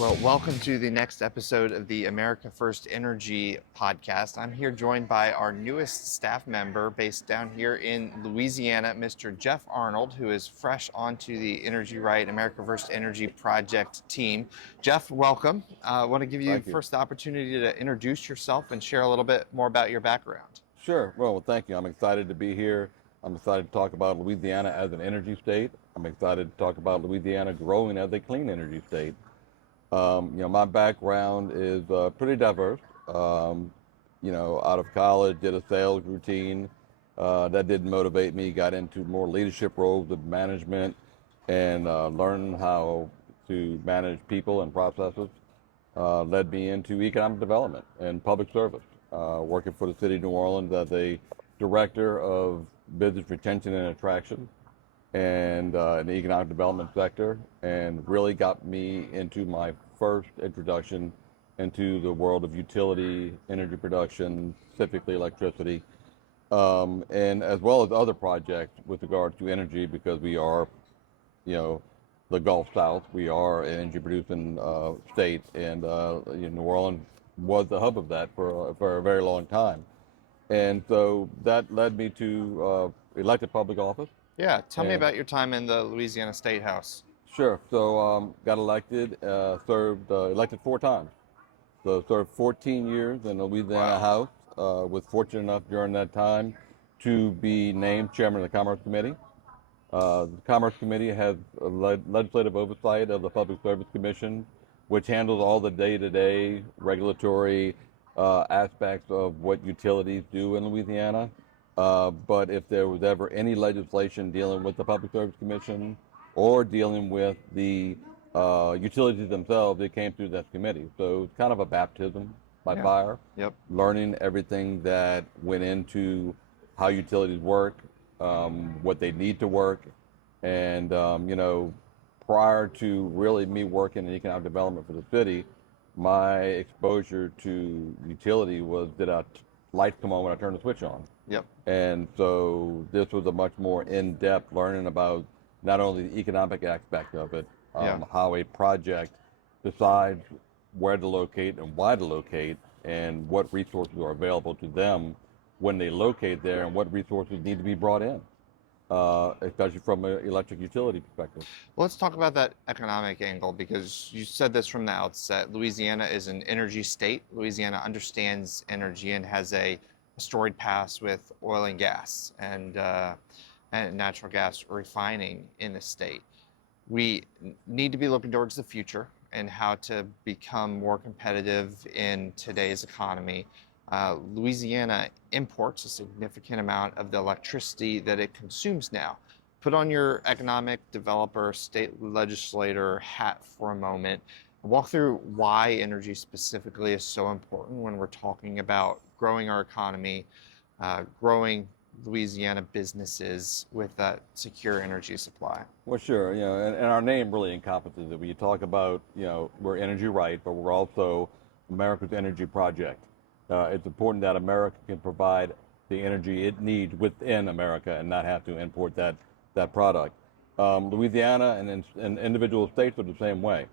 Well, welcome to the next episode of the America First Energy podcast. I'm here joined by our newest staff member based down here in Louisiana, Mr. Jeff Arnold, who is fresh onto the Energy Right America First Energy project team. Jeff, welcome. I want to give you Thank you. first the opportunity to introduce yourself and share a little bit more about your background. Sure. Well, thank you. I'm excited to be here. I'm excited to talk about Louisiana as an energy state. I'm excited to talk about Louisiana growing as a clean energy state. My background is pretty diverse. Out of college, did a sales routine. That didn't motivate me. Got into more leadership roles of management and learned how to manage people and processes. Led me into economic development and public service, working for the city of New Orleans as a director of business retention and attraction and in the economic development sector, and really got me into my first introduction into the world of utility, energy production, specifically electricity, and as well as other projects with regard to energy, because we are, the Gulf South. We are an energy producing state, and New Orleans was the hub of that for a very long time. And so that led me to elected public office. Yeah, tell me about your time in the Louisiana State House. Sure. So got elected, served, elected 4 times. So served 14 years in the Louisiana House. Was fortunate enough during that time to be named chairman of the Commerce Committee. The Commerce Committee has legislative oversight of the Public Service Commission, which handles all the day-to-day regulatory aspects of what utilities do in Louisiana. But if there was ever any legislation dealing with the Public Service Commission or dealing with the utilities themselves, it came through that committee. So it's kind of a baptism by fire. Yep. Learning everything that went into how utilities work, what they need to work. And, prior to really me working in economic development for the city, my exposure to utility was lights come on when I turn the switch on. Yep. And so this was a much more in-depth learning about not only the economic aspect of it, how a project decides where to locate and why to locate, and what resources are available to them when they locate there, and what resources need to be brought in, especially from an electric utility perspective. Well, let's talk about that economic angle, because you said this from the outset. Louisiana is an energy state. Louisiana understands energy and has a storied past with oil and gas and natural gas refining in the state. We need to be looking towards the future and how to become more competitive in today's economy. Louisiana imports a significant amount of the electricity that it consumes now. Put on your economic developer, state legislator hat for a moment. Walk through why energy specifically is so important when we're talking about growing our economy, growing Louisiana businesses with that secure energy supply. Well, sure. And our name really encompasses it. When you talk about, we're energy right, but we're also America's energy project. It's important that America can provide the energy it needs within America and not have to import that product. Louisiana and individual states are the same way.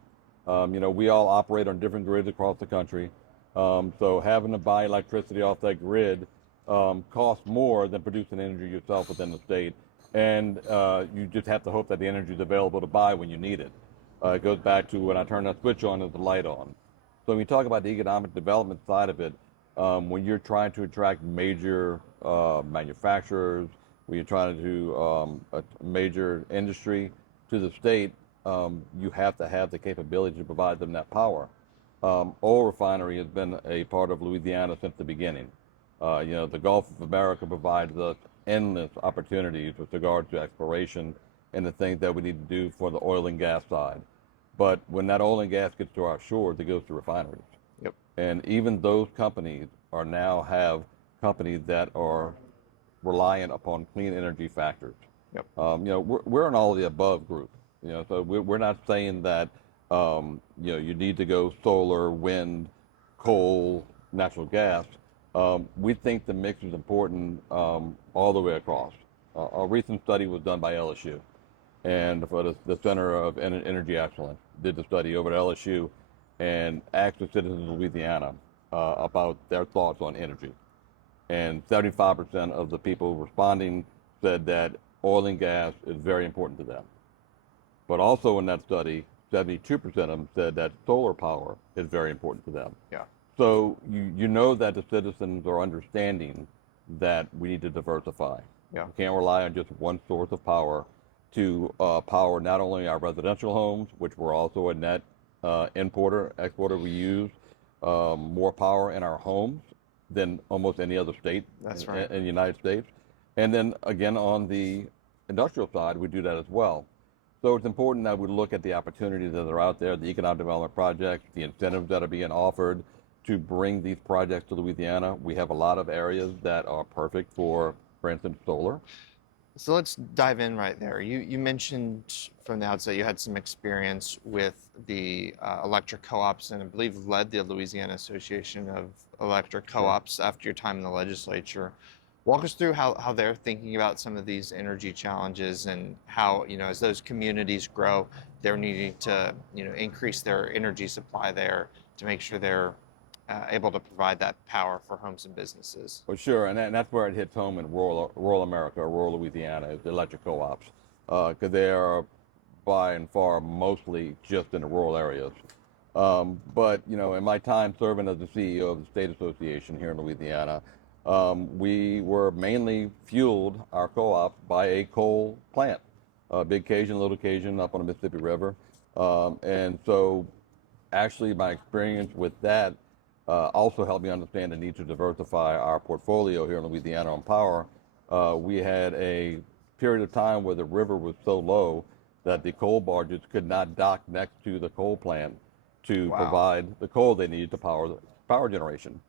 We all operate on different grids across the country. So having to buy electricity off that grid costs more than producing energy yourself within the state. And you just have to hope that the energy is available to buy when you need it. It goes back to when I turn that switch on, is the light on. So when you talk about the economic development side of it, when you're trying to attract major manufacturers, when you're trying to do a major industry to the state, you have to have the capability to provide them that power. Oil refinery has been a part of Louisiana since the beginning. The Gulf of America provides us endless opportunities with regard to exploration and the things that we need to do for the oil and gas side. But when that oil and gas gets to our shores, it goes to refineries. Yep. And even those companies now have companies that are reliant upon clean energy factors. Yep. We're an all of the above group. So we're not saying that you need to go solar, wind, coal, natural gas. We think the mix is important all the way across. A recent study was done by LSU, and for the Center of Energy Excellence did the study over at LSU, and asked the citizens of Louisiana about their thoughts on energy. And 75% of the people responding said that oil and gas is very important to them. But also in that study, 72% of them said that solar power is very important to them. Yeah. So you know that the citizens are understanding that we need to diversify. Yeah. We can't rely on just one source of power to power not only our residential homes, which we're also a net importer, exporter. We use more power in our homes than almost any other state in the United States. And then again, on the industrial side, we do that as well. So it's important that we look at the opportunities that are out there, the economic development projects, the incentives that are being offered to bring these projects to Louisiana. We have a lot of areas that are perfect for instance, solar. So let's dive in right there. You mentioned from the outset you had some experience with the electric co-ops and I believe led the Louisiana Association of Electric Co-ops after your time in the legislature. Walk us through how they're thinking about some of these energy challenges and how, as those communities grow, they're needing to, increase their energy supply there to make sure they're able to provide that power for homes and businesses. Well, sure, and that's where it hits home in rural America, rural Louisiana, is the electric co-ops, because they are by and far mostly just in the rural areas. But in my time serving as the CEO of the State Association here in Louisiana, we were mainly fueled, our co-op, by a coal plant, Big Cajun, Little Cajun, up on the Mississippi River. And so actually my experience with that also helped me understand the need to diversify our portfolio here in Louisiana on power. We had a period of time where the river was so low that the coal barges could not dock next to the coal plant to provide the coal they needed to power generation.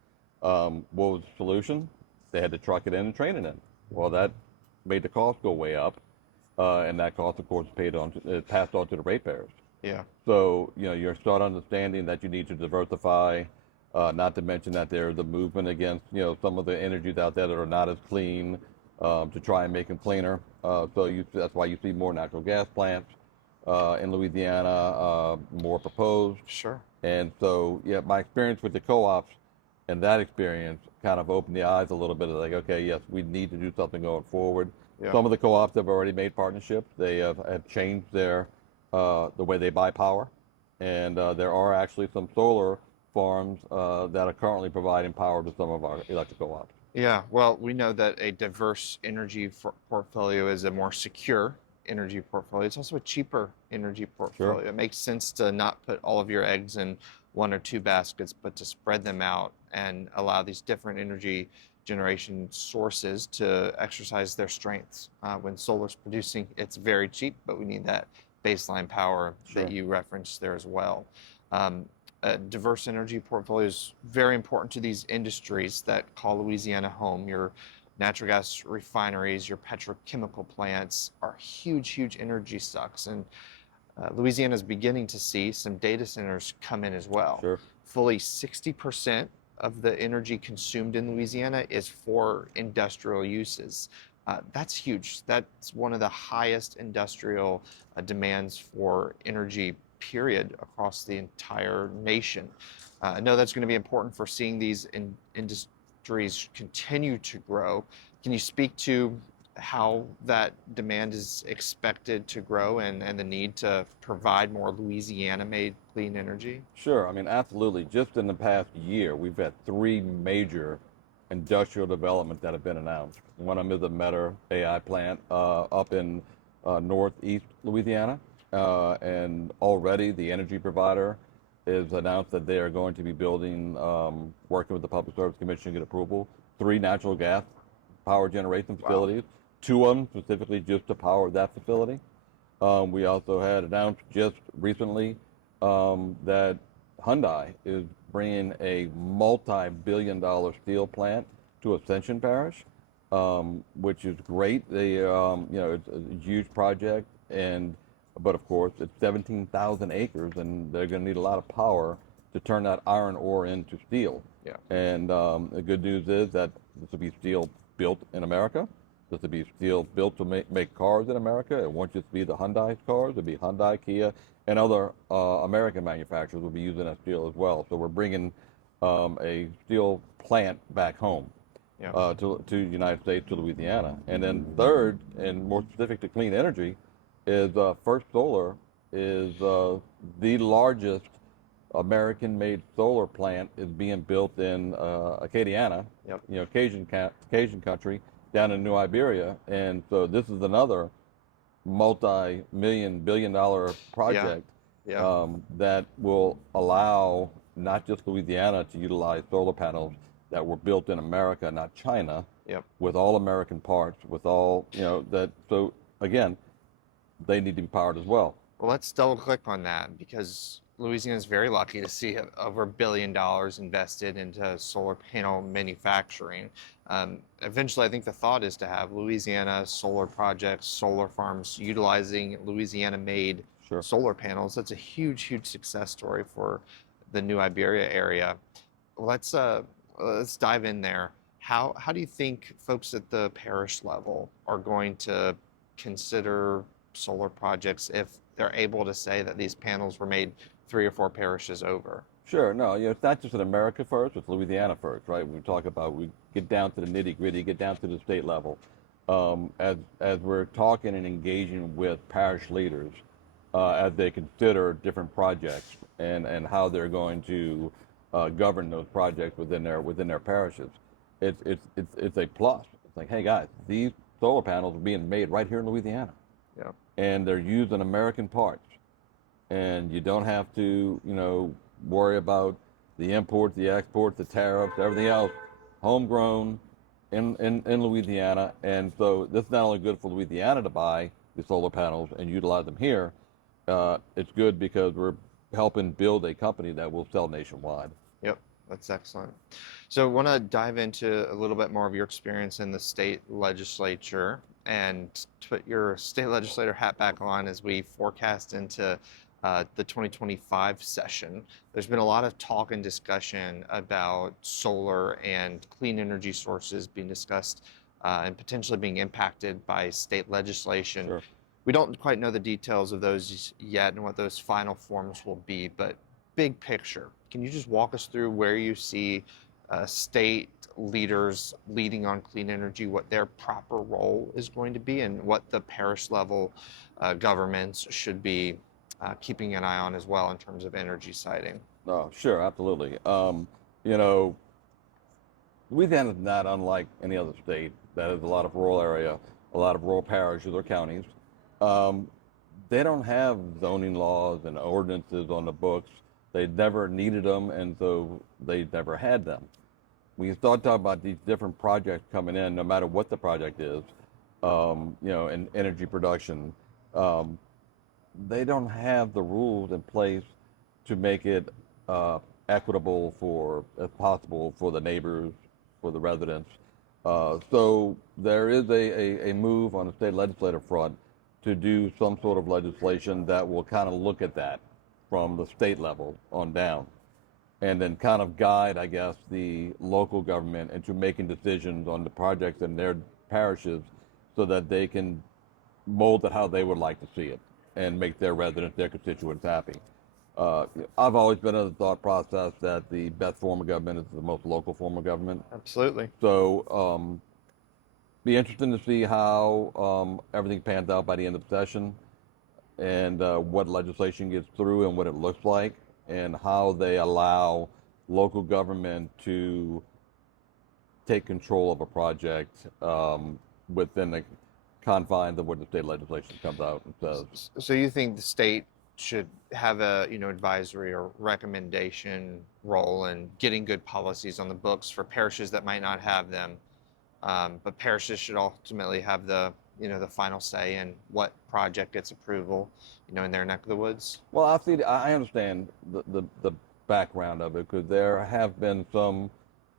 What was the solution? They had to truck it in and train it in. Well, that made the cost go way up, and that cost, of course, passed on to the ratepayers. Yeah. So you start understanding that you need to diversify. Not to mention that there's a movement against some of the energies out there that are not as clean to try and make them cleaner. So that's why you see more natural gas plants in Louisiana, more proposed. Sure. And so my experience with the co-ops and that experience kind of opened the eyes a little bit. Like, okay, yes, we need to do something going forward. Yeah. Some of the co-ops have already made partnerships. They have changed the way they buy power, and there are actually some solar farms that are currently providing power to some of our electric co-ops. Yeah, well, we know that a diverse energy portfolio is a more secure energy portfolio. It's also a cheaper energy portfolio. Sure. It makes sense to not put all of your eggs in one or two baskets, but to spread them out and allow these different energy generation sources to exercise their strengths. When solar's producing, it's very cheap, but we need that baseline power that you referenced there as well. A diverse energy portfolio is very important to these industries that call Louisiana home. Your natural gas refineries, your petrochemical plants are huge energy sucks. And Louisiana is beginning to see some data centers come in as well. Sure. Fully 60% of the energy consumed in Louisiana is for industrial uses. That's huge. That's one of the highest industrial demands for energy period across the entire nation. I know that's going to be important for seeing these industries continue to grow. Can you speak to how that demand is expected to grow and the need to provide more Louisiana-made clean energy? Sure. I mean, absolutely. Just in the past year, we've had 3 major industrial developments that have been announced. One of them is a Meta AI plant up in northeast Louisiana. And already the energy provider has announced that they are going to be building, working with the Public Service Commission to get approval, 3 natural gas power generation facilities, 2 of them specifically just to power that facility. We also had announced just recently that Hyundai is bringing a multi-billion-dollar steel plant to Ascension Parish, which is great. They, it's a huge project, but of course it's 17,000 acres, and they're going to need a lot of power to turn that iron ore into steel. Yeah. And the good news is that this will be steel built in America, this would be steel built to make cars in America. It won't just be the Hyundai cars. It'll be Hyundai, Kia, and other American manufacturers will be using that steel as well. So we're bringing a steel plant back home Yeah. to the United States, to Louisiana. And then third, and more specific to clean energy, is First Solar is the largest American-made solar plant is being built in Acadiana, Yep. Cajun country, down in New Iberia. And so this is another multi-million, billion-dollar project Yeah. that will allow not just Louisiana to utilize solar panels that were built in America, not China, Yep. with all American parts, with all, that. So again, they need to be powered as well. Well, let's double click on that because Louisiana is very lucky to see over $1 billion invested into solar panel manufacturing. Eventually, I think the thought is to have Louisiana solar projects, solar farms utilizing Louisiana-made Sure. solar panels. That's a huge, huge success story for the New Iberia area. Let's dive in there. How do you think folks at the parish level are going to consider solar projects if they're able to say that these panels were made 3 or 4 parishes over? Sure. No, it's not just in America first, it's Louisiana first, right? We get down to the nitty gritty, get down to the state level. As we're talking and engaging with parish leaders, as they consider different projects and how they're going to govern those projects within their parishes, it's a plus. It's like, hey guys, these solar panels are being made right here in Louisiana. Yeah. And they're using American parts, and you don't have to, worry about the imports, the exports, the tariffs, everything else, homegrown in Louisiana. And so this is not only good for Louisiana to buy the solar panels and utilize them here, it's good because we're helping build a company that will sell nationwide. Yep, that's excellent. So I want to dive into a little bit more of your experience in the state legislature and put your state legislator hat back on as we forecast into the 2025 session. There's been a lot of talk and discussion about solar and clean energy sources being discussed and potentially being impacted by state legislation. Sure. We don't quite know the details of those yet and what those final forms will be, but big picture, can you just walk us through where you see state leaders leading on clean energy, what their proper role is going to be, and what the parish level governments should be keeping an eye on as well in terms of energy siting? Oh, sure, absolutely. Louisiana is not unlike any other state that has a lot of rural area, a lot of rural parishes or counties. They don't have zoning laws and ordinances on the books. They never needed them, and so they never had them. When you start talking about these different projects coming in, no matter what the project is, in energy production, they don't have the rules in place to make it equitable as possible for the neighbors, for the residents. So there is a move on the state legislative front to do some sort of legislation that will kind of look at that from the state level on down, and then kind of guide, I guess, the local government into making decisions on the projects in their parishes so that they can mold it how they would like to see it and make their residents, their constituents happy. I've always been of the thought process that the best form of government is the most local form of government. Absolutely. So be interesting to see how everything pans out by the end of the session, and what legislation gets through and what it looks like, and how they allow local government to take control of a project within the confines of what the state legislation comes out and says. So you think the state should have a advisory or recommendation role in getting good policies on the books for parishes that might not have them, but parishes should ultimately have the the final say in what project gets approval, in their neck of the woods? Well, I understand the background of it, because there have been some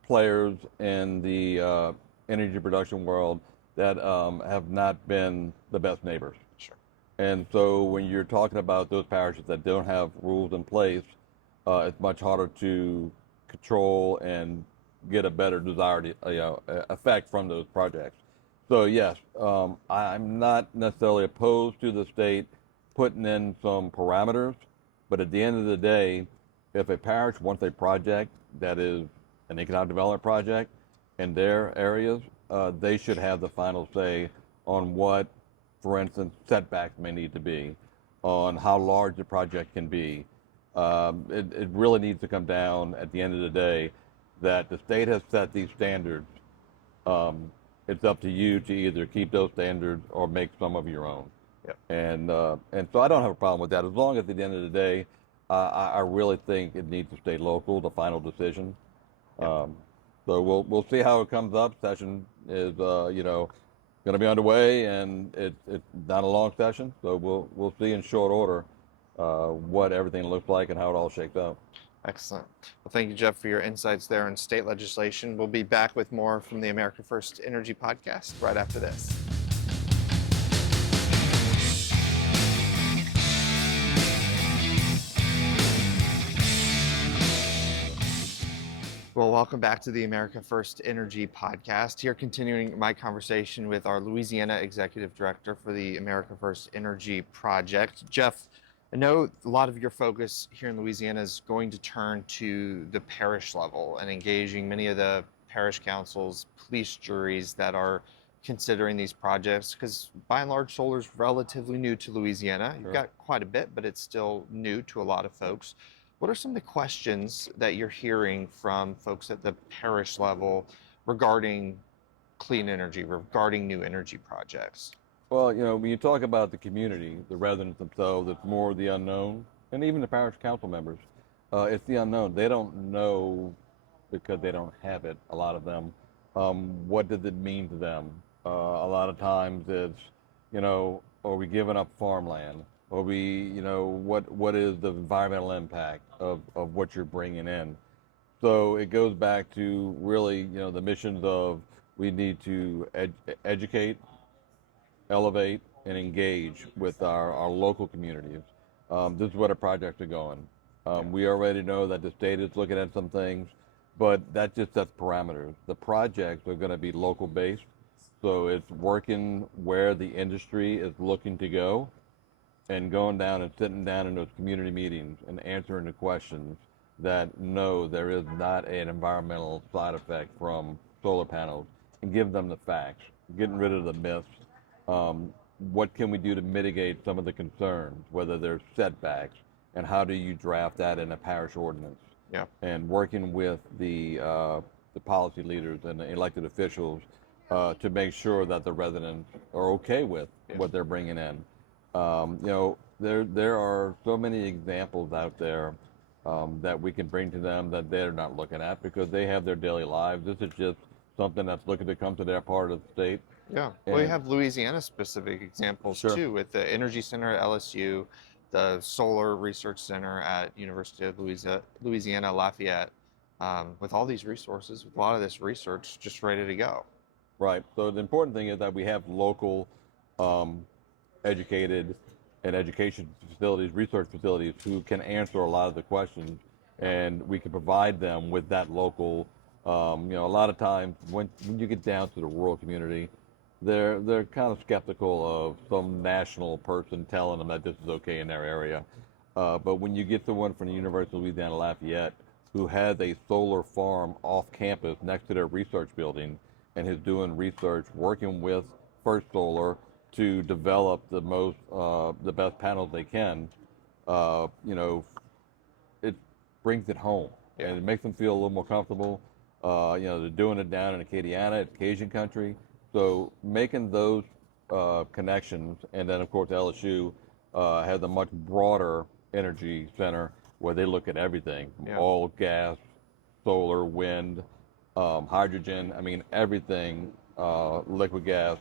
players in the energy production world that have not been the best neighbors. Sure. And so when you're talking about those parishes that don't have rules in place, it's much harder to control and get a better desired effect from those projects. So yes, I'm not necessarily opposed to the state putting in some parameters, but at the end of the day, if a parish wants a project that is an economic development project in their areas, they should have the final say on what, for instance, setbacks may need to be, on how large the project can be. It really needs to come down at the end of the day that the state has set these standards. um, it's up to you to either keep those standards or make some of your own. Yep. And so I don't have a problem with that as long as at the end of the day, I really think it needs to stay local, the final decision. Yep. So we'll see how it comes up. Session is going to be underway, and it's not a long session, so we'll see in short order what everything looks like and how it all shakes out. Excellent. Well, thank you, Jeff, for your insights there on state legislation. We'll be back with more from the America First Energy podcast right after this. Well, welcome back to the America First Energy podcast. Here, continuing my conversation with our Louisiana Executive Director for the America First Energy Project. Jeff, I know a lot of your focus here in Louisiana is going to turn to the parish level and engaging many of the parish councils, police juries that are considering these projects, because by and large, solar is relatively new to Louisiana. You've got quite a bit, but it's still new to a lot of folks. What are some of the questions that you're hearing from folks at the parish level regarding clean energy, regarding new energy projects? Well, when you talk about the community, the residents themselves, it's more the unknown, and even the parish council members, it's the unknown. They don't know because they don't have it. A lot of them. What does it mean to them? A lot of times it's, are we giving up farmland? Or what is the environmental impact of what you're bringing in? So it goes back to really, the missions of we need to educate, elevate, and engage with our local communities. This is where the projects are going. We already know that the state is looking at some things, but that just sets parameters. The projects are going to be local based, so it's working where the industry is looking to go and going down and sitting down in those community meetings and answering the questions that no, there is not an environmental side effect from solar panels, and give them the facts, getting rid of the myths. What can we do to mitigate some of the concerns, whether there's setbacks, and how do you draft that in a parish ordinance? Yeah. And working with the policy leaders and the elected officials to make sure that the residents are okay with what they're bringing in. There are so many examples out there that we can bring to them that they're not looking at because they have their daily lives. This is just something that's looking to come to their part of the state. Yeah. Well, you have Louisiana specific examples too, with the Energy Center at LSU, the Solar Research Center at University of Louisiana Lafayette, with all these resources, with a lot of this research just ready to go. Right. So the important thing is that we have local educated and education facilities, research facilities who can answer a lot of the questions, and we can provide them with that local. A lot of times when you get down to the rural community, they're kind of skeptical of some national person telling them that this is okay in their area. But when you get someone from the University of Louisiana Lafayette who has a solar farm off campus next to their research building and is doing research, working with First Solar to develop the best panels they can, it brings it home and it makes them feel a little more comfortable. They're doing it down in Acadiana, it's Cajun country. So making those connections, and then of course LSU has a much broader energy center where they look at everything, from oil, gas, solar, wind, hydrogen. I mean, everything, liquid gas,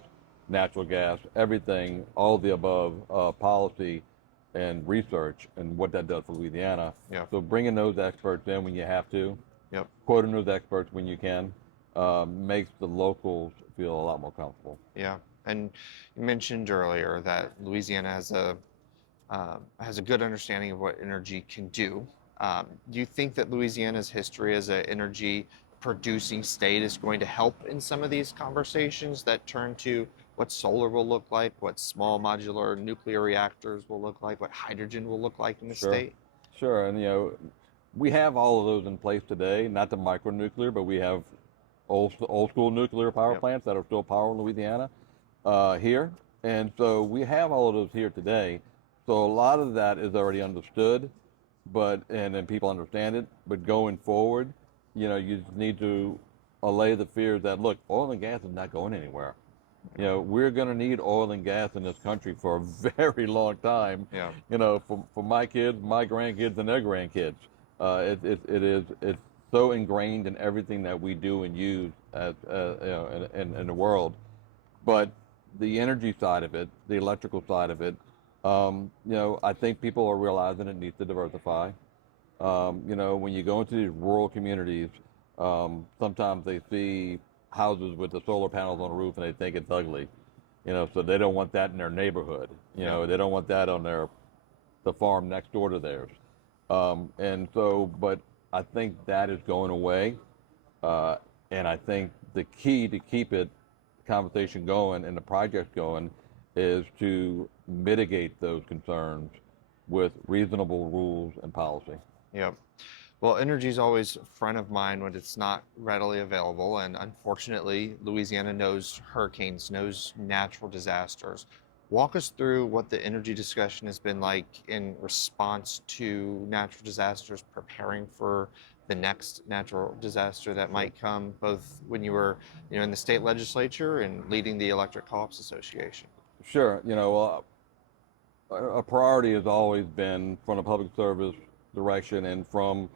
natural gas, everything, all the above, policy and research, and what that does for Louisiana. Yeah. So bringing those experts in when you have to, quoting those experts when you can, makes the locals feel a lot more comfortable. Yeah, and you mentioned earlier that Louisiana has a good understanding of what energy can do. Do you think that Louisiana's history as an energy producing state is going to help in some of these conversations that turn to what solar will look like, what small modular nuclear reactors will look like, what hydrogen will look like in the Sure, state? sure. And we have all of those in place today. Not the micronuclear, but we have old school nuclear power Yep. plants that are still powering Louisiana here, and so we have all of those here today. So a lot of that is already understood, and then people understand it. But going forward, you just need to allay the fears that look, oil and gas is not going anywhere. We're going to need oil and gas in this country for a very long time. Yeah. For my kids, my grandkids, and their grandkids. It's so ingrained in everything that we do and use in the world. But the energy side of it, the electrical side of it, I think people are realizing it needs to diversify. When you go into these rural communities, sometimes they see houses with the solar panels on the roof and they think it's ugly. So they don't want that in their neighborhood. They don't want that on the farm next door to theirs. But I think that is going away. And I think the key to keep the conversation going and the project going is to mitigate those concerns with reasonable rules and policy. Yep. Well, energy is always front of mind when it's not readily available, and unfortunately, Louisiana knows hurricanes, knows natural disasters. Walk us through what the energy discussion has been like in response to natural disasters, preparing for the next natural disaster that might come, both when you were, in the state legislature and leading the Electric Co-ops Association. Sure. A priority has always been from the public service direction and from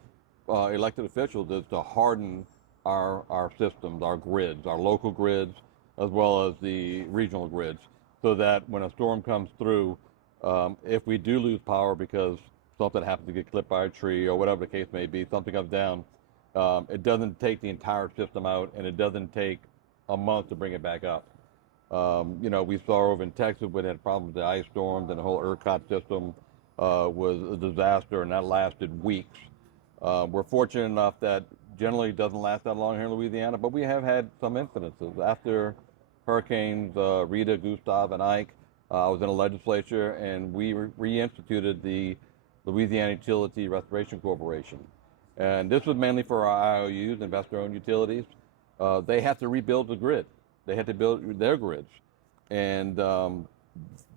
elected officials is to harden our systems, our grids, our local grids, as well as the regional grids, so that when a storm comes through, if we do lose power because something happens to get clipped by a tree or whatever the case may be, something comes down, it doesn't take the entire system out, and it doesn't take a month to bring it back up. We saw over in Texas when they had problems with the ice storms, and the whole ERCOT system was a disaster, and that lasted weeks. We're fortunate enough that generally it doesn't last that long here in Louisiana, but we have had some incidences. After Hurricanes Rita, Gustav, and Ike, I was in the legislature, and we reinstituted the Louisiana Utility Restoration Corporation. And this was mainly for our IOUs, investor-owned utilities. They have to rebuild the grid. They had to build their grids. And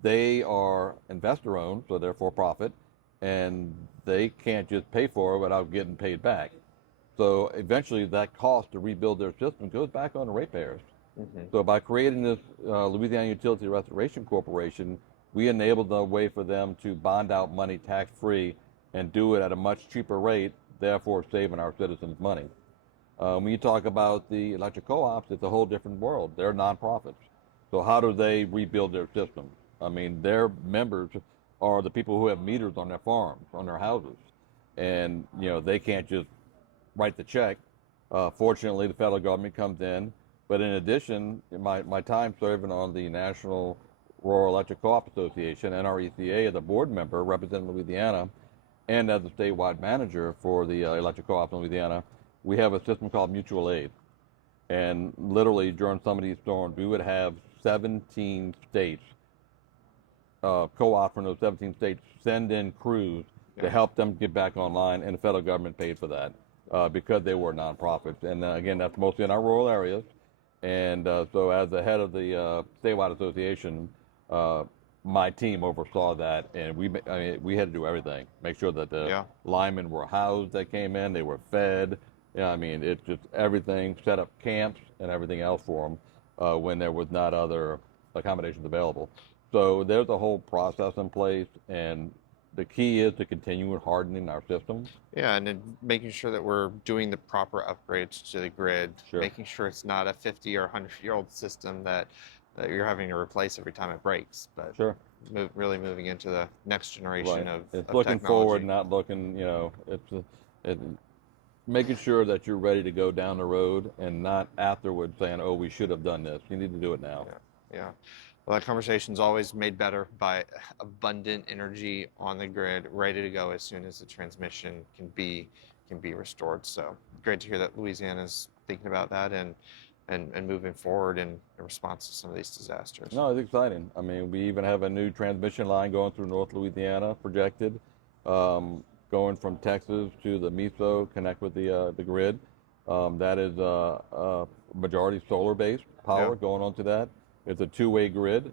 they are investor-owned, so they're for-profit, and they can't just pay for it without getting paid back. So eventually that cost to rebuild their system goes back on the ratepayers. Mm-hmm. So by creating this Louisiana Utility Restoration Corporation, we enabled a way for them to bond out money tax-free and do it at a much cheaper rate, therefore saving our citizens money. When you talk about the electric co-ops, it's a whole different world. They're nonprofits. So how do they rebuild their systems? I mean, their members are the people who have meters on their farms, on their houses. And, they can't just write the check. Fortunately, the federal government comes in. But in addition, my time serving on the National Rural Electric Co-op Association, NRECA, as a board member representing Louisiana, and as a statewide manager for the electric co-ops in Louisiana, we have a system called mutual aid. And literally during some of these storms, we would have 17 states, co-ops from those 17 states, send in crews to help them get back online, and the federal government paid for that because they were nonprofits. And again, that's mostly in our rural areas. And so as the head of the statewide association, my team oversaw that, and we had to do everything. Make sure that the linemen were housed that came in, they were fed. It's just everything, set up camps and everything else for them when there was not other accommodations available. So there's a whole process in place, and the key is to continue hardening our systems. Yeah, and then making sure that we're doing the proper upgrades to the grid, making sure it's not a 50 or 100-year-old system that you're having to replace every time it breaks, but really moving into the next generation of it's of looking technology. forward, not looking, it's making sure that you're ready to go down the road and not afterwards saying, oh, we should have done this. You need to do it now. Yeah. Well, that conversation's always made better by abundant energy on the grid, ready to go as soon as the transmission can be restored. So great to hear that Louisiana's thinking about that and moving forward in response to some of these disasters. No, it's exciting. I mean, we even have a new transmission line going through North Louisiana projected, going from Texas to the MISO, connect with the grid. That is majority solar-based power going onto that. It's a two-way grid,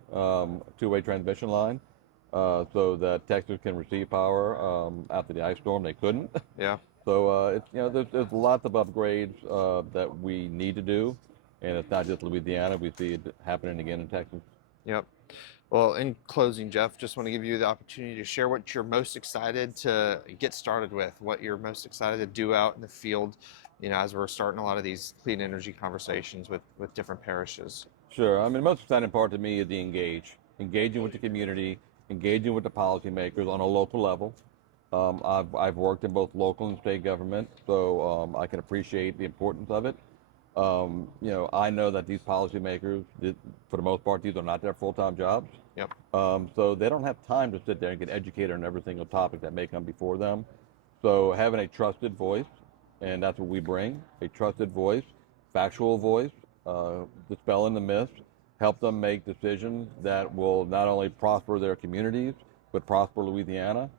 two-way transmission line, so that Texas can receive power after the ice storm. They couldn't. Yeah. So it's there's lots of upgrades that we need to do, and it's not just Louisiana. We see it happening again in Texas. Yep. Well, in closing, Jeff, just want to give you the opportunity to share what you're most excited to get started with, what you're most excited to do out in the field, as we're starting a lot of these clean energy conversations with different parishes. Sure. I mean, the most exciting part to me is the engaging with the community, engaging with the policymakers on a local level. I've worked in both local and state government, so I can appreciate the importance of it. I know that these policymakers, for the most part, these are not their full-time jobs. Yep. So they don't have time to sit there and get educated on every single topic that may come before them. So having a trusted voice, and that's what we bring, a trusted voice, factual voice, dispelling the myths, help them make decisions that will not only prosper their communities, but prosper Louisiana,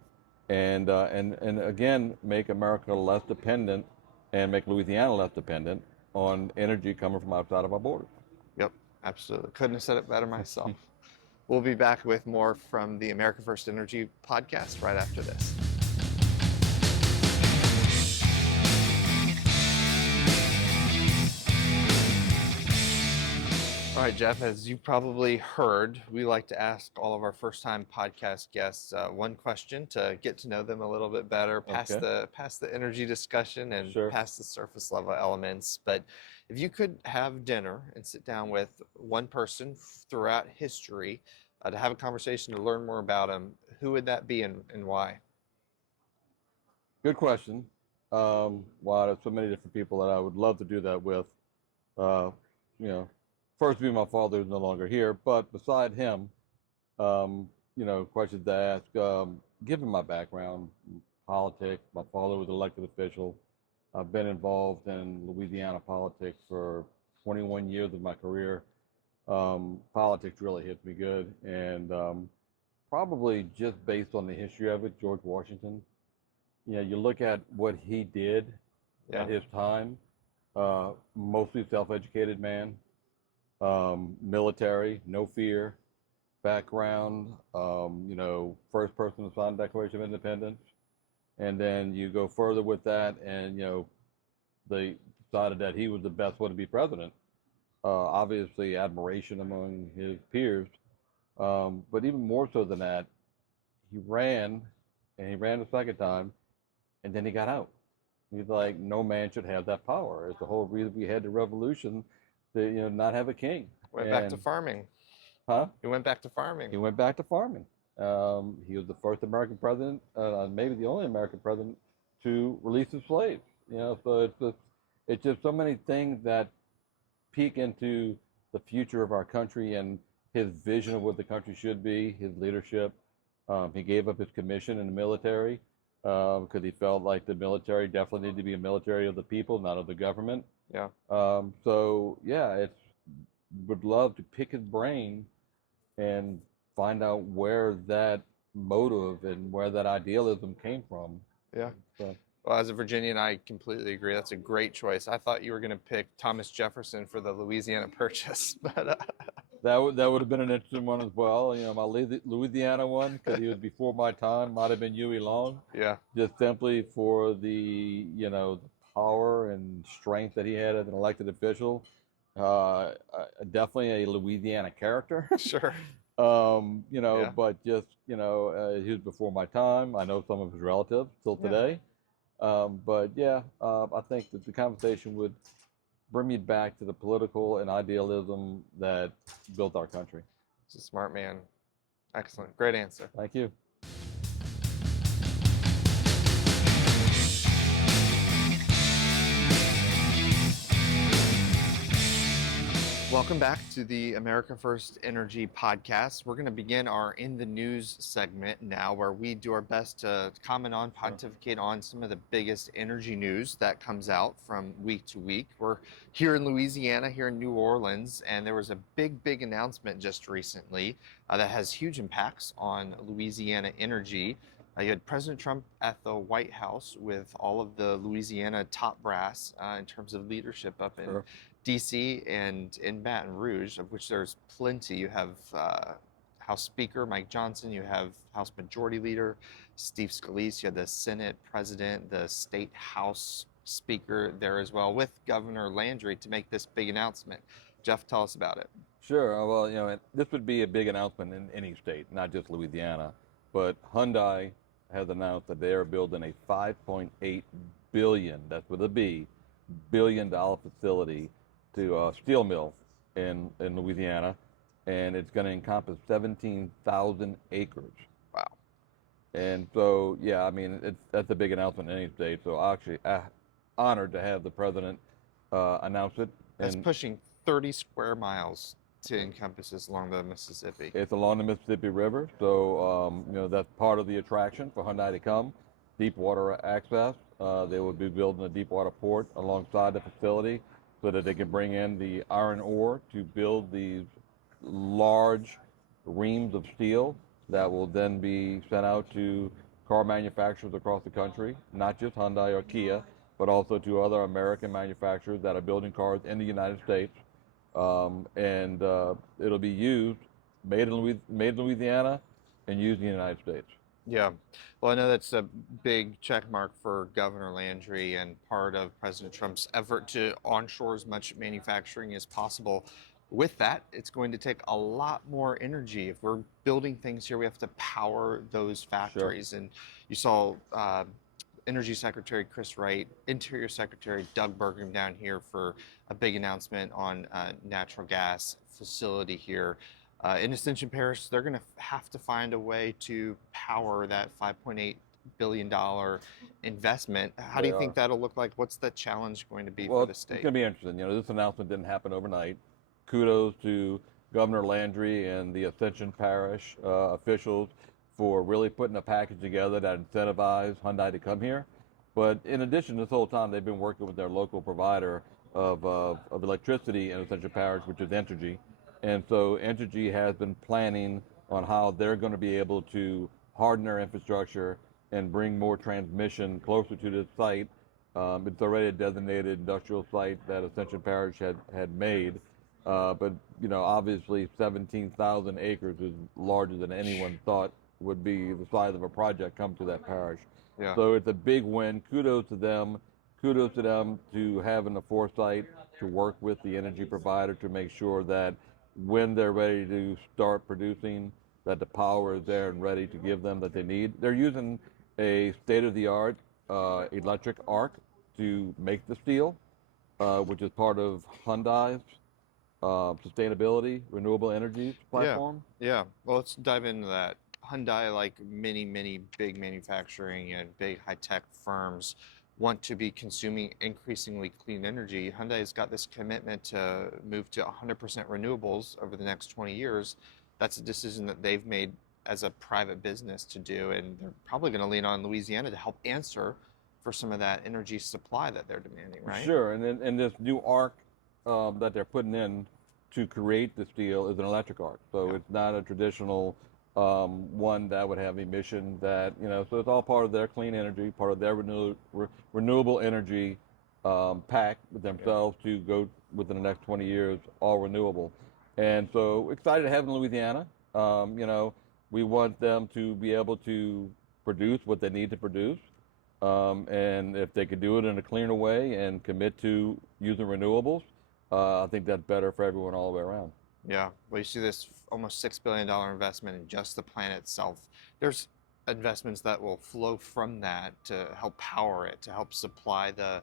and again, make America less dependent and make Louisiana less dependent on energy coming from outside of our borders. Yep, absolutely. Couldn't have said it better myself. We'll be back with more from the America First Energy podcast right after this. All right, Jeff, as you probably heard, we like to ask all of our first-time podcast guests one question to get to know them a little bit better, past the energy discussion and past the surface level elements. But if you could have dinner and sit down with one person throughout history to have a conversation to learn more about them, who would that be and why? Good question. Wow, there's so many different people that I would love to do that with. First would be my father, who's no longer here, but beside him, questions to ask, given my background, politics, my father was an elected official. I've been involved in Louisiana politics for 21 years of my career. Politics really hits me good, and probably just based on the history of it, George Washington. You look at what he did at his time, mostly self-educated man. Military, no fear, background, first person to sign the Declaration of Independence. And then you go further with that and, they decided that he was the best one to be president. Obviously admiration among his peers. But even more so than that, he ran the second time and then he got out. He's like, no man should have that power. It's the whole reason we had the revolution, to not have a king. Went back to farming. Huh? He went back to farming. He went back to farming. He was the first American president, maybe the only American president, to release his slaves. So it's just so many things that peek into the future of our country and his vision of what the country should be, his leadership. He gave up his commission in the military because he felt like the military definitely needed to be a military of the people, not of the government. Yeah. Would love to pick his brain and find out where that motive and where that idealism came from. Yeah. So. Well, as a Virginian, I completely agree. That's a great choice. I thought you were going to pick Thomas Jefferson for the Louisiana Purchase, but that would have been an interesting one as well. My Louisiana one, because he was before my time, might have been Huey Long. Yeah. Just simply for the the power and strength that he had as an elected official. Definitely a Louisiana character. Sure. But just, he was before my time. I know some of his relatives still today. I think that the conversation would bring me back to the political and idealism that built our country. He's a smart man. Excellent. Great answer. Thank you. Welcome back to the America First Energy podcast. We're going to begin our In the News segment now, where we do our best to comment on, pontificate on some of the biggest energy news that comes out from week to week. We're here in Louisiana, here in New Orleans, and there was a big announcement just recently that has huge impacts on Louisiana energy. You had President Trump at the White House with all of the Louisiana top brass in terms of leadership up in DC and in Baton Rouge, of which there's plenty. You have House Speaker Mike Johnson, you have House Majority Leader Steve Scalise, you have the Senate President, the State House Speaker there as well, with Governor Landry to make this big announcement. Jeff, tell us about it. Sure. Well, this would be a big announcement in any state, not just Louisiana. But Hyundai has announced that they are building a $5.8 billion, that's with a B, billion-dollar facility to a steel mill in Louisiana, and it's going to encompass 17,000 acres. Wow. And so, yeah, I mean, that's a big announcement in any state. So actually, honored to have the president announce it. That's pushing 30 square miles to encompass this along the Mississippi. It's along the Mississippi River, so that's part of the attraction for Hyundai to come. Deep water access. They will be building a deep water port alongside the facility, so that they can bring in the iron ore to build these large reams of steel that will then be sent out to car manufacturers across the country, not just Hyundai or Kia, but also to other American manufacturers that are building cars in the United States. And it'll be used, made in Louisiana and used in the United States. Yeah. Well, I know that's a big check mark for Governor Landry and part of President Trump's effort to onshore as much manufacturing as possible. With that, it's going to take a lot more energy. If we're building things here, we have to power those factories. Sure. And you saw Energy Secretary Chris Wright, Interior Secretary Doug Burgum down here for a big announcement on a natural gas facility here. In Ascension Parish, they're going to have to find a way to power that $5.8 billion investment. How do you think that'll look like? What's the challenge going to be for the state? It's going to be interesting. This announcement didn't happen overnight. Kudos to Governor Landry and the Ascension Parish officials for really putting a package together that incentivized Hyundai to come here. But in addition, this whole time, they've been working with their local provider of electricity in Ascension Parish, which is Entergy. And so Entergy has been planning on how they're going to be able to harden their infrastructure and bring more transmission closer to this site. It's already a designated industrial site that Ascension Parish had made. But, obviously 17,000 acres is larger than anyone thought would be the size of a project come to that parish. Yeah. So it's a big win. Kudos to them. Kudos to them to having the foresight to work with the energy provider to make sure that when they're ready to start producing, that the power is there and ready to give them that they need. They're using a state-of-the-art electric arc to make the steel, which is part of Hyundai's sustainability, renewable energy platform. Yeah. Well, let's dive into that. Hyundai, like many big manufacturing and big high-tech firms, want to be consuming increasingly clean energy. Hyundai's got this commitment to move to 100% renewables over the next 20 years. That's a decision that they've made as a private business to do, and they're probably going to lean on Louisiana to help answer for some of that energy supply that they're demanding, right? Sure, and this new arc that they're putting in to create the steel is an electric arc, so it's not a traditional one that would have emission so it's all part of their clean energy, part of their renewable energy pack with themselves to go within the next 20 years, all renewable. And so excited to have in Louisiana. We want them to be able to produce what they need to produce. And if they could do it in a cleaner way and commit to using renewables, I think that's better for everyone all the way around. Yeah, well, you see this almost $6 billion investment in just the plant itself. There's investments that will flow from that to help power it, to help supply the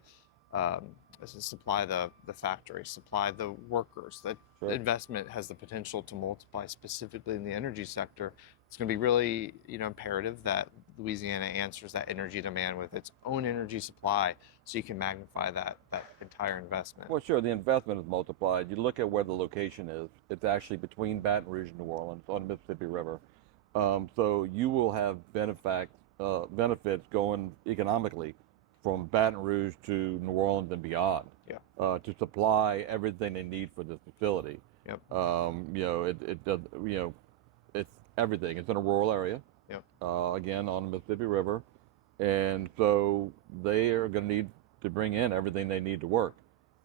factory, supply the workers. That investment has the potential to multiply specifically in the energy sector it's going to be really, imperative that Louisiana answers that energy demand with its own energy supply, so you can magnify that entire investment. Well, sure, the investment is multiplied. You look at where the location is. It's actually between Baton Rouge and New Orleans on the Mississippi River. So you will have benefits going economically from Baton Rouge to New Orleans and beyond, to supply everything they need for this facility. Yep. It does. It's everything. It's in a rural area. Yep. Again, on the Mississippi River, and so they are going to need to bring in everything they need to work.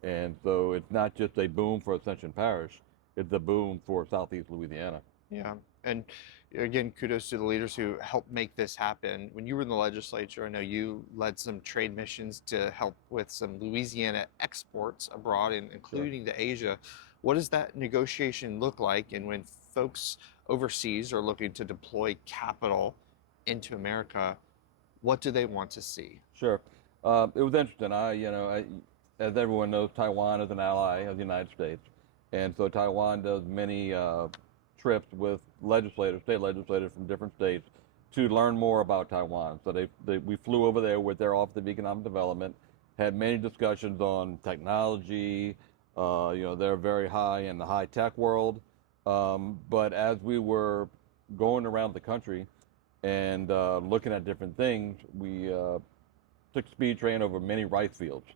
And so it's not just a boom for Ascension Parish; it's a boom for Southeast Louisiana. Yeah, and again, kudos to the leaders who helped make this happen. When you were in the legislature, I know you led some trade missions to help with some Louisiana exports abroad, including to Asia. What does that negotiation look like? And when folks overseas are looking to deploy capital into America, what do they want to see? Sure. It was interesting. As everyone knows, Taiwan is an ally of the United States. And so Taiwan does many trips with state legislators from different states to learn more about Taiwan. So we flew over there with their Office of Economic Development, had many discussions on technology. They're very high in the high-tech world. But as we were going around the country and looking at different things, we took speed train over many rice fields.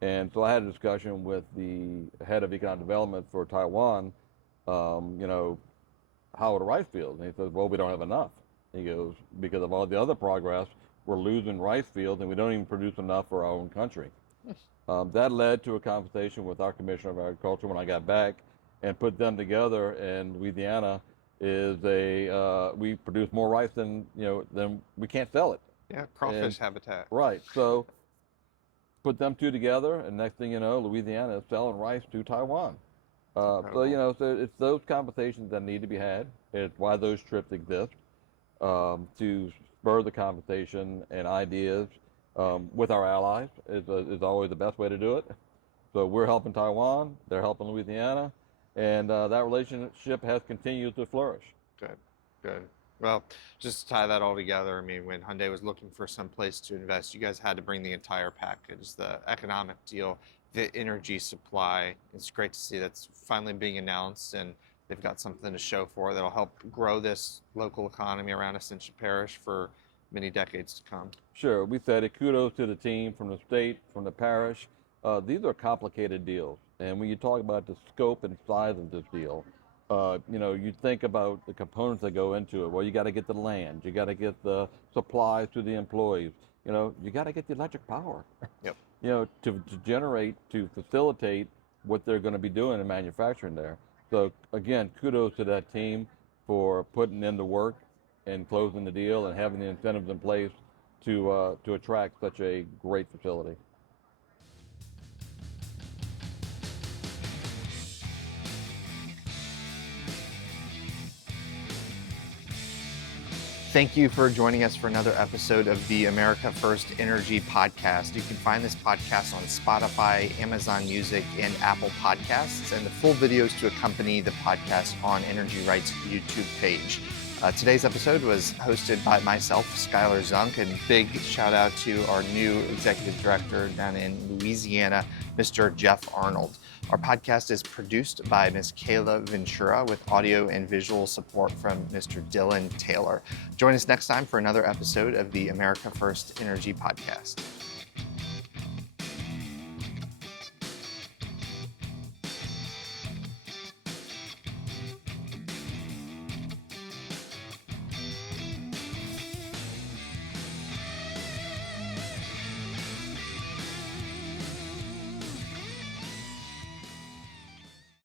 And so I had a discussion with the head of economic development for Taiwan, how are the rice fields? And he says, well, we don't have enough. He goes, because of all the other progress, we're losing rice fields and we don't even produce enough for our own country. That led to a conversation with our Commissioner of Agriculture when I got back, and put them together. And Louisiana we produce more rice than we can't sell it. Yeah, crawfish habitat. Right. So put them two together, and next thing you know, Louisiana is selling rice to Taiwan. So it's those conversations that need to be had. It's why those trips exist, to spur the conversation and ideas with our allies is always the best way to do it. So we're helping Taiwan, they're helping Louisiana, and that relationship has continued to flourish. Good. Well, just to tie that all together, I mean, when Hyundai was looking for some place to invest, you guys had to bring the entire package, the economic deal, the energy supply. It's great to see that's finally being announced, and they've got something to show for it that'll help grow this local economy around Ascension Parish for many decades to come. Sure. We said it. Kudos to the team from the state, from the parish. These are complicated deals. And when you talk about the scope and size of this deal, you think about the components that go into it. Well, you got to get the land, you got to get the supplies to the employees, you got to get the electric power, Yep. to facilitate what they're going to be doing in manufacturing there. So again, kudos to that team for putting in the work and closing the deal and having the incentives in place to attract such a great facility. Thank you for joining us for another episode of the America First Energy Podcast. You can find this podcast on Spotify, Amazon Music, and Apple Podcasts, and the full videos to accompany the podcast on Energy Right's YouTube page. Today's episode was hosted by myself, Skyler Zunk, and big shout out to our new executive director down in Louisiana, Mr. Jeff Arnold. Our podcast is produced by Ms. Kayla Ventura with audio and visual support from Mr. Dylan Taylor. Join us next time for another episode of the America First Energy Podcast.